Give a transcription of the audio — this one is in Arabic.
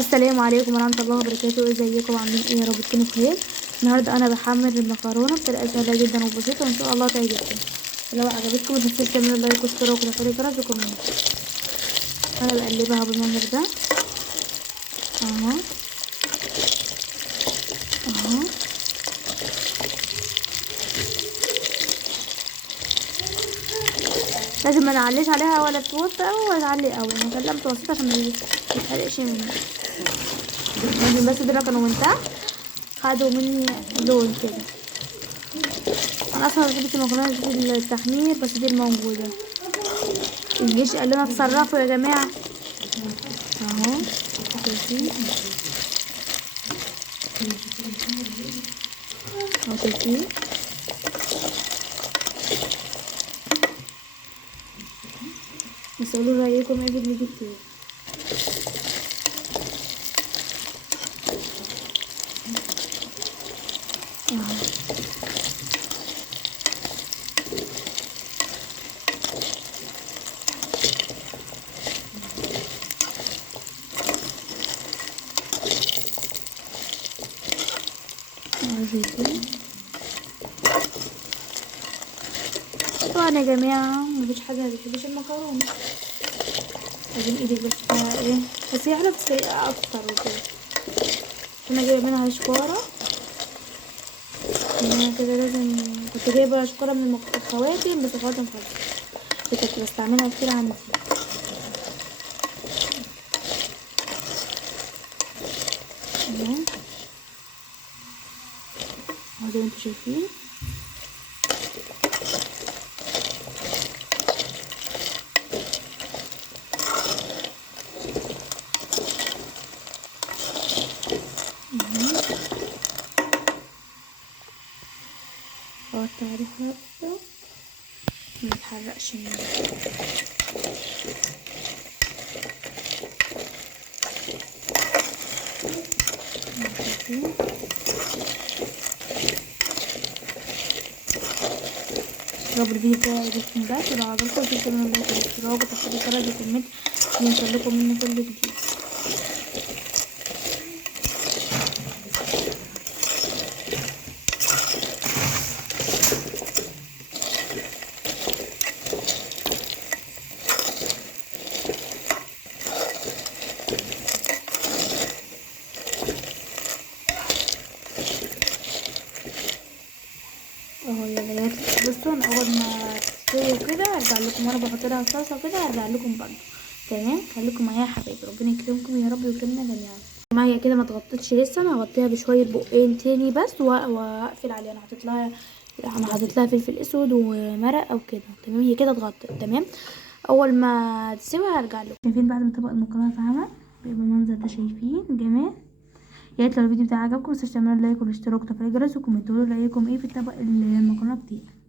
السلام عليكم ورحمه الله وبركاته. ازيكم عاملين ايه؟ يا رب تكونوا بخير. النهارده انا بحمر المكرونه بطريقه سهله جدا وبسيطه وان شاء الله تعجبكم. لو عجبتكم متنسوش تعملوا لايك واشتراك وتفعيل الجرس وكومنت. انا بقلبها بالمنظر ده اهو اهو. لازم ما نعليش عليها ولا توطي قوي ولا تعلي قوي، نخليها متوسطه عشان ما يتحرقش مني. لازم بس دول كانوا من تحت خدوا مني لون كده. انا اصلا بحبش المكرونه في التحمير بس دي الموجوده. الجيش قال لنا اتصرفوا يا جماعه اهو. شايفين اهو شايفين. بس قولوا رايكم ايه في الفيديو بتاعي. شايفين طبعا يا جماعه مفيش حد ما بيحبش المكرونه، لازم ايدك بس فيها ايه، بس هي حلوه بس اكتر وكده. انا جايبه منها شكاره انا كده لازم. كنت جايبه شكاره من الخواتم بس الخواتم خلصت، كنت بستعملها كتير عندي اهو زي ما انتوا شايفين. اقطع عليها كده ما يتحرقش مني. رب الفيديو بتاعي عجبكم بس ولو عجبكم متنسوش تعملوا لايك واشتراك وتفعيل الجرس وكومنت عشان يوصلكم مني كل جديد. اهو يا بنات بصوا، انا اول ما تستوي كده هرجع لكم وانا بحط لها الصلصه كده، هرجع لكم برضه. تمام، خليكم معايا يا حبايبي، ربنا يكرمكم يا رب ويكرمنا جميعا. معايا كده ما اتغطتش لسه، انا هغطيها بشويه بقين تاني بس واقفل عليها. انا حاطط لها فلفل اسود ومرق او كده. تمام، هي كده اتغطت تمام. اول ما تسيبها هرجع لكم. شايفين بعد ما طبق المكرونه اتعمل بيبقى المنظر ده؟ شايفين جمال؟ يا ريت لو الفيديو بتاعي عجبكم متنسوش تعملوا لايك والاشتراك وتفعيل الجرس وكومنتوا لي رايكم ايه في الطبق المكرونه بتاعي.